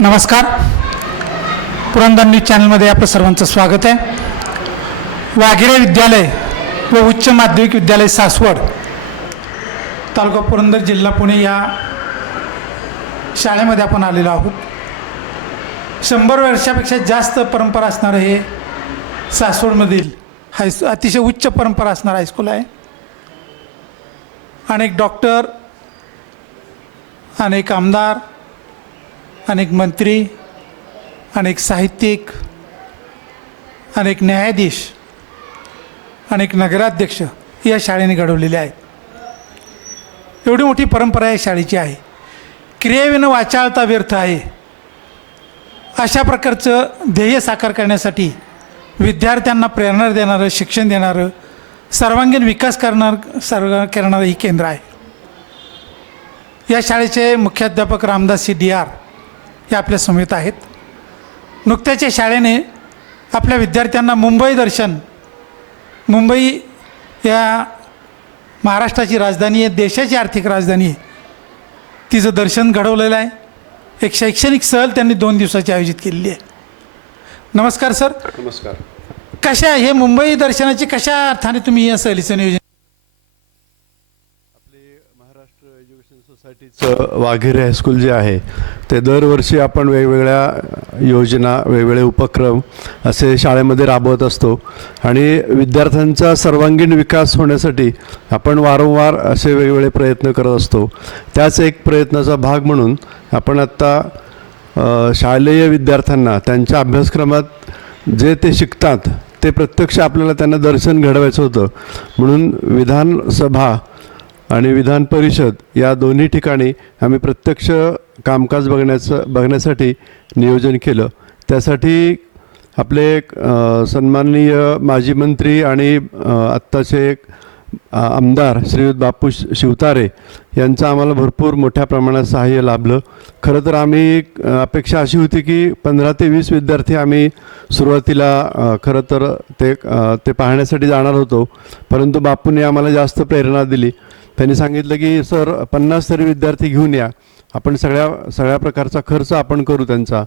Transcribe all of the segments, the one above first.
नमस्कार. पुरंदर न्यूज चॅनलमध्ये आपलं सर्वांचं स्वागत आहे. वाघेरे विद्यालय व उच्च माध्यमिक विद्यालय सासवड तालुका पुरंदर जिल्हा पुणे या शाळेमध्ये आपण आलेलो आहोत. शंभर वर्षापेक्षा जास्त परंपरा असणारं हे सासवडमधील हायस अतिशय उच्च परंपरा असणारं हायस्कूल आहे. अनेक डॉक्टर अनेक आमदार अनेक मंत्री अनेक साहित्यिक अनेक न्यायाधीश अनेक नगराध्यक्ष या शाळेने घडवलेले आहेत. एवढी मोठी परंपरा या शाळेची आहे. क्रियेविनं वाचाळता व्यर्थ आहे. अशा प्रकारचं ध्येय साकार करण्यासाठी विद्यार्थ्यांना प्रेरणा देणारं शिक्षण देणारं सर्वांगीण विकास करणार सर्व करणारं ही केंद्र आहे. या शाळेचे मुख्याध्यापक रामदास सी डी आर हे आपल्या समेत आहेत. नुकत्याच या शाळेने आपल्या विद्यार्थ्यांना मुंबई दर्शन मुंबई या महाराष्ट्राची राजधानी आहे देशाची आर्थिक राजधानी आहे. तिचं दर्शन घडवलेलं आहे. एक शैक्षणिक सहल त्यांनी दोन दिवसाची आयोजित केलेली आहे. नमस्कार सर. नमस्कार. कशा हे मुंबई दर्शनाची कशा अर्थाने तुम्ही या सहलीचं नियोजन महाराष्ट्र एज्युकेशन सोसायटीचं वाघेरे हायस्कूल जे आहे ते दरवर्षी आपण वेगवेगळ्या योजना वेगवेगळे उपक्रम असे शाळेमध्ये राबवत असतो. आणि विद्यार्थ्यांचा सर्वांगीण विकास होण्यासाठी आपण वारंवार असे वेगवेगळे प्रयत्न करत असतो. त्याच एक प्रयत्नाचा भाग म्हणून आपण आत्ता शालेय विद्यार्थ्यांना त्यांच्या अभ्यासक्रमात जे ते शिकतात ते प्रत्यक्ष आपल्याला त्यांना दर्शन घडवायचं होतं. म्हणून विधानसभा आणि विधान परिषद या दोन्ही ठिकाणी आम्ही प्रत्यक्ष कामकाज बघण्याचं बघण्यासाठी नियोजन केलं. त्यासाठी आपले एक, सन्माननीय माजी मंत्री आणि आत्ताचे एक आमदार श्रीयुत बापू शिवतारे यांचं आम्हाला भरपूर मोठ्या प्रमाणात सहाय्य लाभलं. खरं तर आम्ही अपेक्षा अशी होती की पंधरा ते वीस विद्यार्थी आम्ही सुरुवातीला खरं तर ते ते पाहण्यासाठी जाणार होतो. परंतु बापूंनी आम्हाला जास्त प्रेरणा दिली. त्यांनी सांगितलं की सर पन्नास तरी विद्यार्थी घेऊन या. आपण सगळ्या सगळ्या प्रकारचा खर्च आपण करू त्यांचा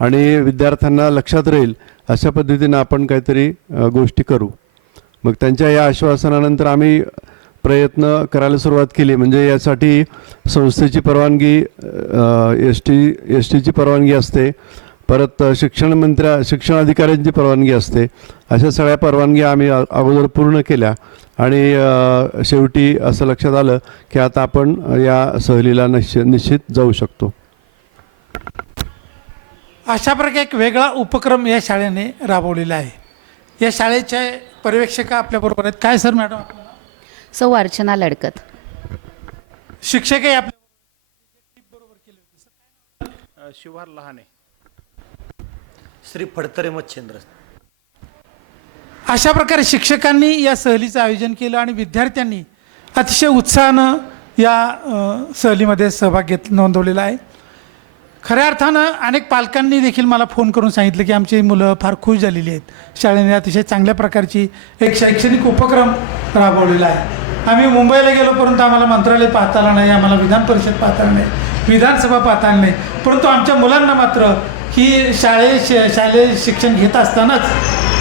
आणि विद्यार्थ्यांना लक्षात राहील अशा पद्धतीनं आपण काहीतरी गोष्टी करू. मग त्यांच्या या आश्वासनानंतर आम्ही प्रयत्न करायला सुरुवात केली. म्हणजे यासाठी संस्थेची परवानगी एस टी एस टीची परवानगी असते. परत शिक्षण मंत्र्या शिक्षण अधिकाऱ्यांची परवानगी असते. अशा सगळ्या परवानगी आम्ही अगोदर पूर्ण केल्या. आणि शेवटी असं लक्षात आलं की आता आपण या सहलीला निश्चित निश्चित जाऊ शकतो. अशा प्रकारे एक वेगळा उपक्रम या शाळेने राबवलेला आहे. या शाळेचे पर्यवेक्षका आपल्याबरोबर आहेत. काय सर मॅडम? सौ अर्चना लडकत. शिक्षकही आपल्या शिवार लहाने. श्री फडतरे मच्छिंद्र. अशा प्रकारे शिक्षकांनी या सहलीचं आयोजन केलं आणि विद्यार्थ्यांनी अतिशय उत्साहानं या सहलीमध्ये सहभाग घेत नोंदवलेला आहे. खऱ्या अर्थानं अनेक पालकांनी देखील मला फोन करून सांगितलं की आमची मुलं फार खुश झालेली आहेत. शाळेने अतिशय चांगल्या प्रकारची एक शैक्षणिक उपक्रम राबवलेला आहे. आम्ही मुंबईला गेलो परंतु आम्हाला मंत्रालय पाहता आलं नाही आम्हाला विधान परिषद पाहता आलं नाही विधानसभा पाहता आलं नाही. परंतु आमच्या मुलांना मात्र ही शाळे श शालेय शिक्षण घेत असतानाच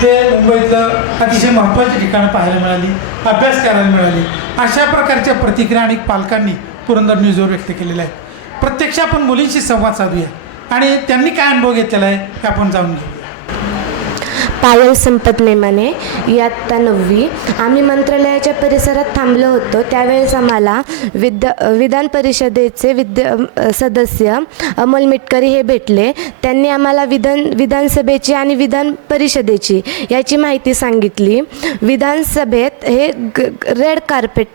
ते मुंबईतलं अतिशय महत्त्वाची ठिकाणं पाहायला मिळाली अभ्यास करायला मिळाली. अशा प्रकारच्या प्रतिक्रिया अनेक पालकांनी पुरंदर न्यूजवर व्यक्त केलेल्या आहेत. प्रत्यक्ष आपण मुलींशी संवाद साधूया आणि त्यांनी काय अनुभव घेतलेला आहे हे आपण जाणून घेऊ. पायल संपत नेमाने इयत्ता नववी. आम्ही मंत्रालयाच्या परिसरात थांबलो होतो. त्यावेळेस आम्हाला विद्या विधान परिषदेचे विद्या सदस्य अमोल मिटकरी हे भेटले. त्यांनी आम्हाला विधान विधानसभेची आणि विधान परिषदेची याची माहिती सांगितली. विधानसभेत हे ग रेड कार्पेट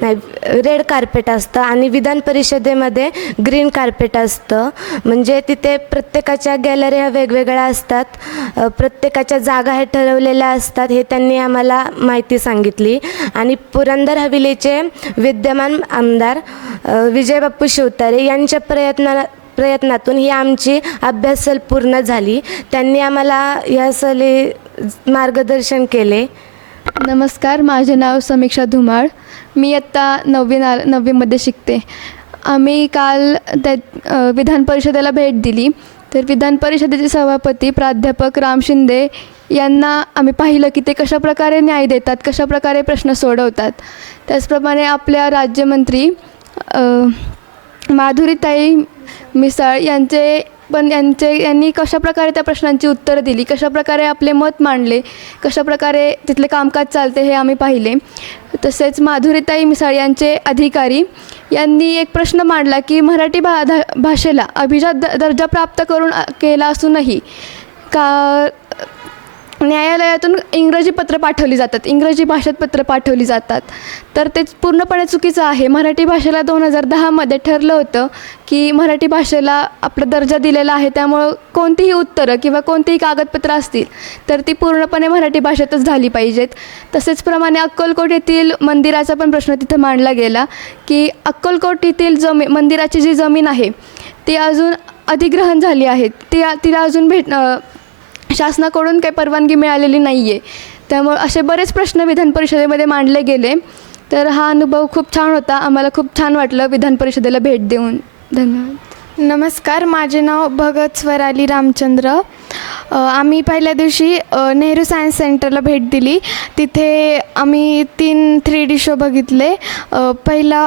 नाही रेड कार्पेट असतं आणि विधान परिषदेमध्ये ग्रीन कार्पेट असतं. म्हणजे तिथे प्रत्येकाच्या गॅलरी ह्या वेगवेगळ्या असतात. प्रत्येकाच्या जागा ह्या ठरवलेल्या असतात हे त्यांनी आम्हाला माहिती सांगितली. आणि पुरंदर हवेलीचे विद्यमान आमदार विजयबाप्पू शिवतारे यांच्या प्रयत्ना प्रयत्नातून ही आमची अभ्यासल पूर्ण झाली. त्यांनी आम्हाला या सली मार्गदर्शन केले. नमस्कार माझे नाव समीक्षा धुमाळ. मी आत्ता नववी ना नववीमध्ये शिकते. आम्ही काल त्या विधान परिषदेला भेट दिली. तर विधान परिषदेचे सभापती प्राध्यापक राम शिंदे यांना आम्ही पाहिलं की ते कशाप्रकारे न्याय देतात कशाप्रकारे प्रश्न सोडवतात. त्याचप्रमाणे आपल्या राज्यमंत्री माधुरीताई मिसाळ यांचे पण यांचे यांनी कशाप्रकारे त्या प्रश्नांची उत्तरं दिली? कशाप्रकारे आपले मत मांडले? कशाप्रकारे तिथले कामकाज चालते हे आम्ही पाहिले. तसेच माधुरीताई मिसाळ यांचे अधिकारी यांनी एक प्रश्न मांडला की मराठी भा भाषेला अभिजात द दर्जा प्राप्त करून केला असूनही का न्यायालयातून इंग्रजी पत्र पाठवली जातात. इंग्रजी भाषेत पत्र पाठवली जातात. तर ते पूर्णपणे चुकीचं आहे. मराठी भाषेला दोन हजार दहामध्ये ठरलं होतं की मराठी भाषेला आपला दर्जा दिलेला आहे. त्यामुळं कोणतीही उत्तरं किंवा कोणतीही कागदपत्रं असतील तर ती पूर्णपणे मराठी भाषेतच झाली पाहिजेत. तसेच प्रमाणे अक्कलकोट येथील मंदिराचा पण प्रश्न तिथं मांडला गेला की अक्कलकोट येथील जमी मंदिराची जी जमीन आहे ती अजून अधिग्रहण झाली आहे. ती तिला अजून भेट शासनाकडून काही परवानगी मिळालेली नाही आहे त्यामुळे असे बरेच प्रश्न विधान परिषदेमध्ये मांडले गेले. तर हा अनुभव खूप छान होता. आम्हाला खूप छान वाटलं विधान परिषदेला भेट देऊन. धन्यवाद. नमस्कार. माझे नाव भगत स्वराली रामचंद्र. आम्ही पहिल्या दिवशी नेहरू सायन्स सेंटरला भेट दिली. तिथे आम्ही तीन थ्री डी शो बघितले. पहिला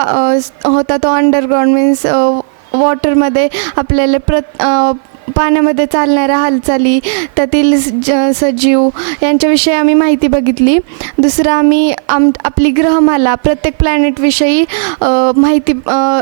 होता तो अंडरग्राऊंड मीन्स वॉटरमध्ये आपल्याला प्रत पाण्यामध्ये चालणाऱ्या हालचाली त्यातील स- ज सजीव यांच्याविषयी आम्ही माहिती बघितली. दुसरं आम्ही आम आपली ग्रहमाला प्रत्येक प्लॅनेटविषयी माहिती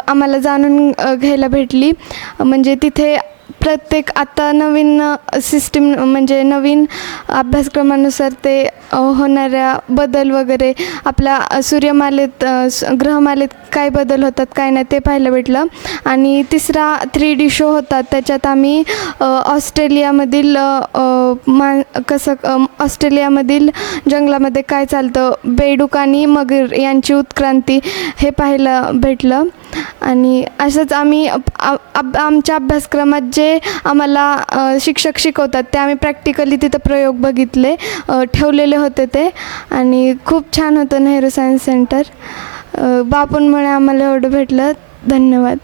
आम्हाला जाणून घ्यायला भेटली. म्हणजे तिथे प्रत्येक आता नवीन सिस्टीम म्हणजे नवीन अभ्यासक्रमानुसार ते होणाऱ्या बदल वगैरे आपल्या सूर्यमालेत स- ग्रहमालेत काय बदल होतात काय नाही ते पाहायला भेटलं. आणि तिसरा थ्री डी शो होता त्याच्यात आम्ही ऑस्ट्रेलियामधील मान मा कसं ऑस्ट्रेलियामधील जंगलामध्ये काय चालतं बेडूक आणि मगर यांची उत्क्रांती हे पाहायला भेटलं. आणि असंच आम्ही आ- आमच्या अभ्यासक्रमात जे आम्हाला शिक्षक शिकवतात ते आम्ही प्रॅक्टिकली तिथं प्रयोग बघितले ठेवलेले होते ते. आणि खूप छान होतं नेहरू सायन्स सेंटर बापूंमुळे आम्हाला एवढं भेटलं. धन्यवाद.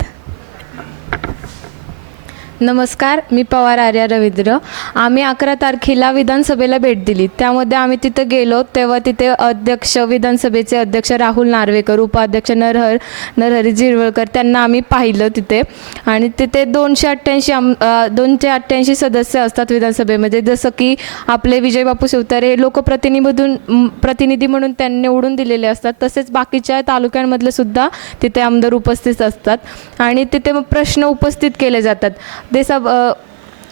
नमस्कार मी पवार आर्या रवींद्र. आम्ही अकरा तारखेला विधानसभेला भेट दिली. त्यामध्ये आम्ही तिथं गेलो तेव्हा तिथे अध्यक्ष विधानसभेचे अध्यक्ष राहुल नार्वेकर उपाध्यक्ष नरहर नरहरी जिरवळकर त्यांना आम्ही पाहिलं तिथे. आणि तिथे दोनशे अठ्ठ्याऐंशी आम दोनशे अठ्ठ्याऐंशी सदस्य असतात विधानसभेमध्ये. जसं की आपले विजयबापू शिवतारे हे लोकप्रतिनिधीमधून प्रतिनिधी म्हणून त्यांनी निवडून दिलेले असतात. तसेच बाकीच्या तालुक्यांमधले सुद्धा तिथे आमदार उपस्थित असतात. आणि तिथे मग प्रश्न उपस्थित केले जातात. ते सब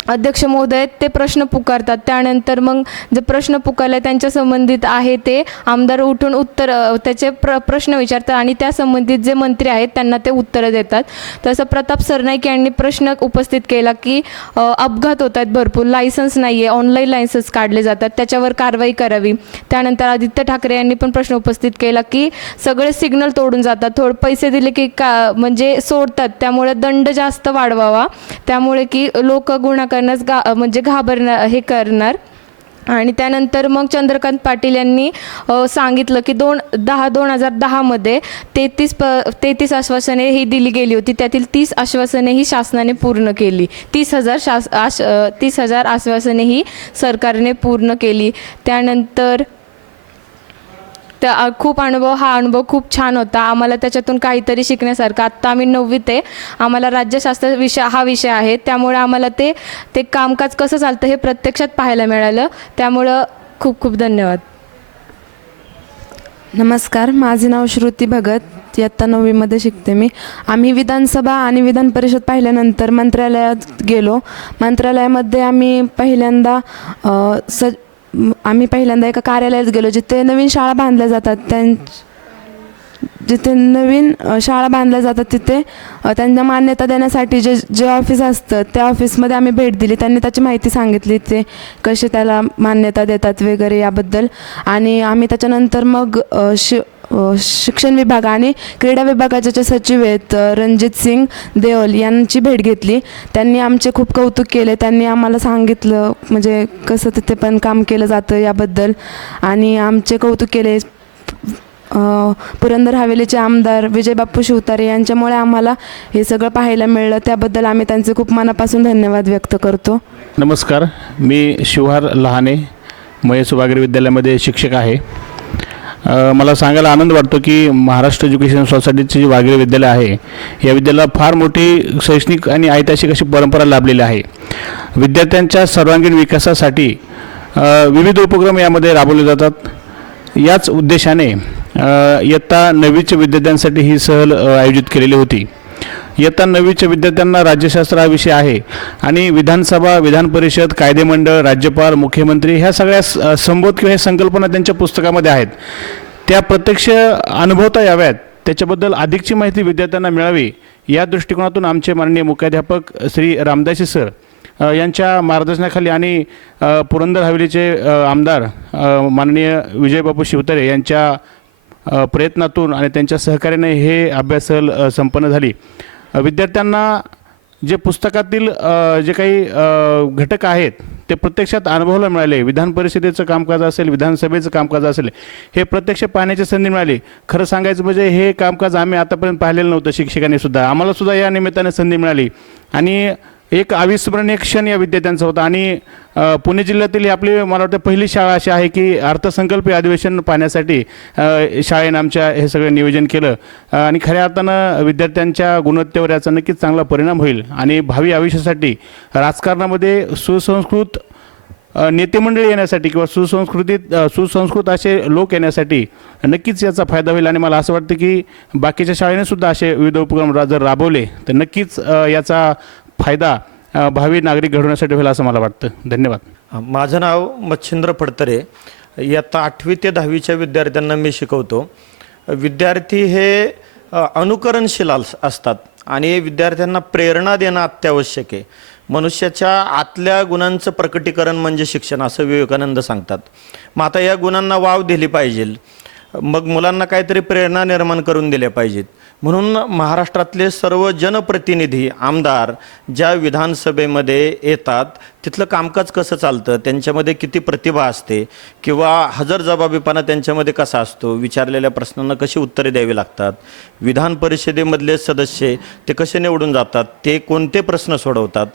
अध्यक्ष महोदय आहेत ते प्रश्न पुकारतात. त्यानंतर मग जे प्रश्न पुकारले त्यांच्या संबंधित आहे ते आमदार उठून उत्तर त्याचे प्र प्रश्न विचारतात आणि त्या संबंधित जे मंत्री आहेत त्यांना ते उत्तरं देतात. तसं प्रताप सरनाईक यांनी प्रश्न उपस्थित केला की अपघात होत आहेत भरपूर लायसन्स नाही आहे ऑनलाईन लायसन्स काढले जातात त्याच्यावर कारवाई करावी. त्यानंतर आदित्य ठाकरे यांनी पण प्रश्न उपस्थित केला की सगळे सिग्नल तोडून जातात थोडे पैसे दिले की का म्हणजे सोडतात त्यामुळे दंड जास्त वाढवावा. त्यामुळे की लोक गुन्हा करण्यास गा म्हणजे घाबरणार हे करणार. आणि त्यानंतर मग चंद्रकांत पाटील यांनी सांगितलं की दोन दहा दोन हजार दहामध्ये तेहतीस प तेहतीस आश्वासने ही दिली गेली होती. त्यातील तीस आश्वासने ही शासनाने पूर्ण केली. तीस हजार शास आश तीस हजार आश्वासने ही सरकारने पूर्ण केली. त्यानंतर त्या खूप अनुभव हा अनुभव खूप छान होता. आम्हाला त्याच्यातून काहीतरी शिकण्यासारखं. आत्ता आम्ही नववीत आहे आम्हाला राज्यशास्त्र विषय हा विषय आहे. त्यामुळे आम्हाला ते ते कामकाज कसं चालतं हे प्रत्यक्षात पाहायला मिळालं. त्यामुळं खूप खूप धन्यवाद. नमस्कार. माझे नाव श्रुती भगत. इयत्ता नववीमध्ये शिकते मी. आम्ही विधानसभा आणि विधान परिषद पाहिल्यानंतर मंत्रालयात गेलो. मंत्रालयामध्ये आम्ही पहिल्यांदा स आम्ही पहिल्यांदा एका कार्यालयात गेलो जिथे नवीन शाळा बांधल्या जातात. त्यां जिथे नवीन शाळा बांधल्या जातात तिथे त्यांना मान्यता देण्यासाठी जे जे ऑफिस असतं त्या ऑफिसमध्ये आम्ही भेट दिली. त्यांनी त्याची माहिती सांगितली ते कसे त्याला मान्यता देतात वगैरे याबद्दल. आणि आम्ही त्याच्यानंतर मग शि शिक्षण विभाग आणि क्रीडा विभागाचे जे सचिव आहेत रणजित सिंग देओल यांची भेट घेतली. त्यांनी आमचे खूप कौतुक केले. त्यांनी आम्हाला सांगितलं म्हणजे कसं तिथे पण काम केलं जातं याबद्दल. आणि आमचे कौतुक केले. पुरंदर हवेलीचे आमदार विजयबापू शिवतारे यांच्यामुळे आम्हाला हे सगळं पाहायला मिळलं. त्याबद्दल आम्ही त्यांचे खूप मनापासून धन्यवाद व्यक्त करतो. नमस्कार. मी शिवहार लहाने महेश सुभागिरी विद्यालयामध्ये शिक्षक आहे. मला सांगायला आनंद वाटतो की महाराष्ट्र एज्युकेशन सोसायटीचे जे वागरे विद्यालय आहे या विद्यालयाला फार मोठी शैक्षणिक आणि ऐतिहासिक अशी परंपरा लाभलेली आहे. विद्यार्थ्यांच्या सर्वांगीण विकासासाठी विविध उपक्रम यामध्ये राबवले जातात. याच उद्देशाने इयत्ता नववीच्या विद्यार्थ्यांसाठी ही सहल आयोजित केलेली होती. इयत्ता नववीच्या विद्यार्थ्यांना राज्यशास्त्र हा विषय आहे. आणि विधानसभा विधान परिषद कायदेमंडळ राज्यपाल मुख्यमंत्री ह्या सगळ्या संबोध किंवा ह्या संकल्पना त्यांच्या पुस्तकामध्ये आहेत. त्या प्रत्यक्ष अनुभवता याव्यात. त्याच्याबद्दल अधिकची माहिती विद्यार्थ्यांना मिळावी या दृष्टिकोनातून आमचे माननीय मुख्याध्यापक श्री रामदासी सर यांच्या मार्गदर्शनाखाली आणि पुरंदर हवेलीचे आमदार माननीय विजयबापू शिवतारे यांच्या प्रयत्नातून आणि त्यांच्या सहकार्याने हे अभ्यास सहल संपन्न झाली. विद्यार्थ्यांना जे पुस्तकातील जे काही घटक आहेत ते प्रत्यक्षात अनुभवायला मिळाले. विधान परिषदेचं कामकाज असेल विधानसभेचं कामकाज असेल हे प्रत्यक्ष पाहण्याची संधी मिळाली. खरं सांगायचं म्हणजे हे कामकाज आम्ही आतापर्यंत पाहिलेलं नव्हतं शिक्षकांनी सुद्धा. आम्हाला सुद्धा या निमित्ताने संधी मिळाली. आणि एक अविस्मरणीय क्षण या विद्यार्थ्यांचा होता. आणि पुणे जिल्ह्यातील आपली मला वाटतं पहिली शाळा अशी आहे की अर्थसंकल्पीय अधिवेशन पाहण्यासाठी शाळेनं आमच्या हे सगळं नियोजन केलं. आणि खऱ्या अर्थानं विद्यार्थ्यांच्या गुणवत्तेवर याचा नक्कीच चांगला परिणाम होईल. आणि भावी आयुष्यासाठी राजकारणामध्ये सुसंस्कृत अ, नेते मंडळी येण्यासाठी किंवा सुसंस्कृतीत सुसंस्कृत असे लोक येण्यासाठी नक्कीच याचा फायदा होईल. आणि मला असं वाटतं की बाकीच्या शाळेने सुद्धा असे विविध उपक्रम रा- जर राबवले तर नक्कीच याचा फायदा भावी नागरिक घडवण्यासाठी होईल असं मला वाटतं. धन्यवाद. माझं नाव मच्छिंद्र फडतरे इयत्ता आठवी ते दहावीच्या विद्यार्थ्यांना मी शिकवतो. विद्यार्थी हे अनुकरणशील असतात आणि विद्यार्थ्यांना प्रेरणा देणं अत्यावश्यक आहे. मनुष्याच्या आतल्या गुणांचं प्रकटीकरण म्हणजे शिक्षण असं विवेकानंद सांगतात. मग आता या गुणांना वाव दिली पाहिजे. मग मुलांना काहीतरी प्रेरणा निर्माण करून दिल्या पाहिजेत. म्हणून महाराष्ट्रातले सर्व जनप्रतिनिधी आमदार ज्या विधानसभेमध्ये येतात तिथलं कामकाज कसं चालतं? त्यांच्यामध्ये किती प्रतिभा असते? किंवा हजर जबाबीपणा त्यांच्यामध्ये कसा असतो? विचारलेल्या प्रश्नांना कशी उत्तरे द्यावी लागतात? विधान परिषदेमधले सदस्य ते कसे निवडून जातात? ते कोणते प्रश्न सोडवतात?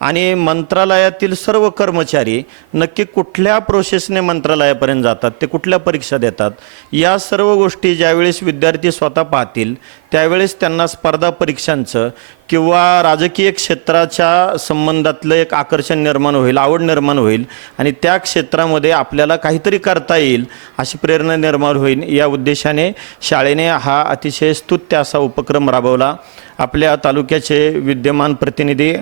आणि मंत्रालयातील सर्व कर्मचारी नक्की कुठल्या प्रोसेसने मंत्रालयापर्यंत जातात ते कुठल्या परीक्षा देतात या सर्व गोष्टी ज्यावेळेस विद्यार्थी स्वतः पाहतील त्यावेळेस त्यांना स्पर्धा परीक्षांचं किंवा राजकीय क्षेत्राच्या संबंधातलं एक आकर्षण निर्माण होईल आवड निर्माण होईल आणि त्या क्षेत्रामध्ये आपल्याला काहीतरी करता येईल अशी प्रेरणा निर्माण होईल या उद्देशाने शाळेने हा अतिशय स्तुत्य असा उपक्रम राबवला. आपल्या तालुक्याचे विद्यमान प्रतिनिधी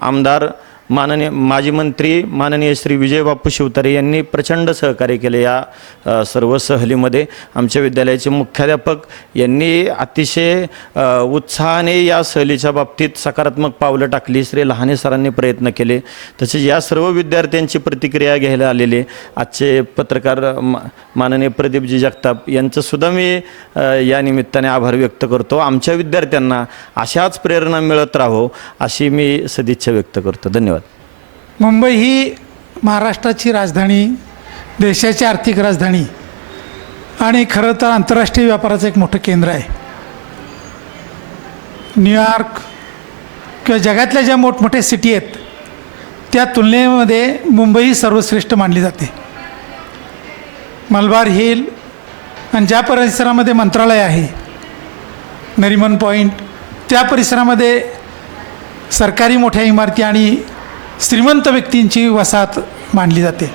आमदार माननीय माजी मंत्री माननीय श्री विजयबापू शिवतारे यांनी प्रचंड सहकार्य केले या सर्व सहलीमध्ये. आमच्या विद्यालयाचे मुख्याध्यापक यांनी अतिशय उत्साहाने या सहलीच्या बाबतीत सकारात्मक पावलं टाकली. श्री लहाने सरांनी प्रयत्न केले. तसेच या सर्व विद्यार्थ्यांची प्रतिक्रिया घ्यायला आलेले. आजचे पत्रकार मा- माननीय प्रदीपजी जगताप यांचंसुद्धा मी या निमित्ताने आभार व्यक्त करतो. आमच्या विद्यार्थ्यांना अशाच प्रेरणा मिळत राहो अशी मी सदिच्छा व्यक्त करतो. धन्यवाद. मुंबई ही महाराष्ट्राची राजधानी देशाची आर्थिक राजधानी आणि खरं तर आंतरराष्ट्रीय व्यापाराचं एक मोठं केंद्र आहे. न्यूयॉर्क किंवा जगातल्या ज्या मोठमोठ्या सिटी आहेत त्या तुलनेमध्ये मुंबई ही सर्वश्रेष्ठ मानली जाते. मलबार हिल आणि ज्या परिसरामध्ये मंत्रालय आहे नरिमन पॉईंट त्या परिसरामध्ये सरकारी मोठ्या इमारती आणि श्रीमंत व्यक्तींची वसाहत मानली जाते.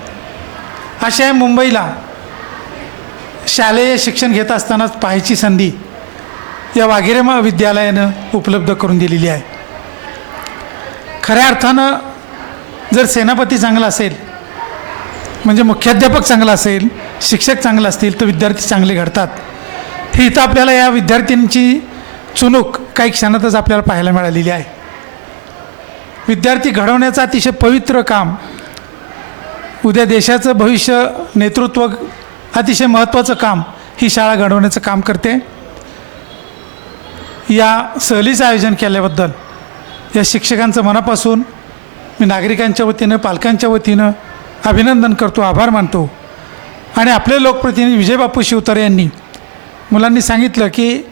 अशा मुंबईला शालेय शिक्षण घेत असतानाच पाहायची संधी या वाघेरे महाविद्यालयानं उपलब्ध करून दिलेली आहे. खऱ्या अर्थानं जर सेनापती चांगला असेल म्हणजे मुख्याध्यापक चांगला असेल शिक्षक चांगला असतील तर विद्यार्थी चांगले घडतात. हे इथं आपल्याला या विद्यार्थ्यांची चुणूक काही क्षणातच आपल्याला पाहायला मिळालेली आहे. विद्यार्थी घडवण्याचं अतिशय पवित्र काम. उद्या देशाचं भविष्य नेतृत्व अतिशय महत्त्वाचं काम ही शाळा घडवण्याचं काम करते. या सहलीचं आयोजन केल्याबद्दल या शिक्षकांचं मनापासून मी नागरिकांच्या वतीनं पालकांच्या वतीनं अभिनंदन करतो आभार मानतो. आणि आपले लोकप्रतिनिधी विजयबापू शिवतारे यांनी मुलांनी सांगितलं की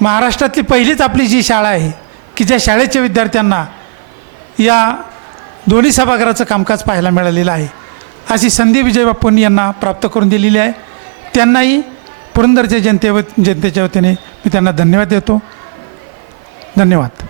महाराष्ट्रातली पहिलीच आपली जी शाळा आहे की ज्या शाळेच्या विद्यार्थ्यांना या दोन्ही सभागृहाचं कामकाज पाहायला मिळालेलं आहे अशी संधी विजय बाप्पूंनी यांना प्राप्त करून दिलेली आहे. त्यांनाही पुरंदरच्या जनतेव जनतेच्या वतीने मी त्यांना धन्यवाद देतो. धन्यवाद.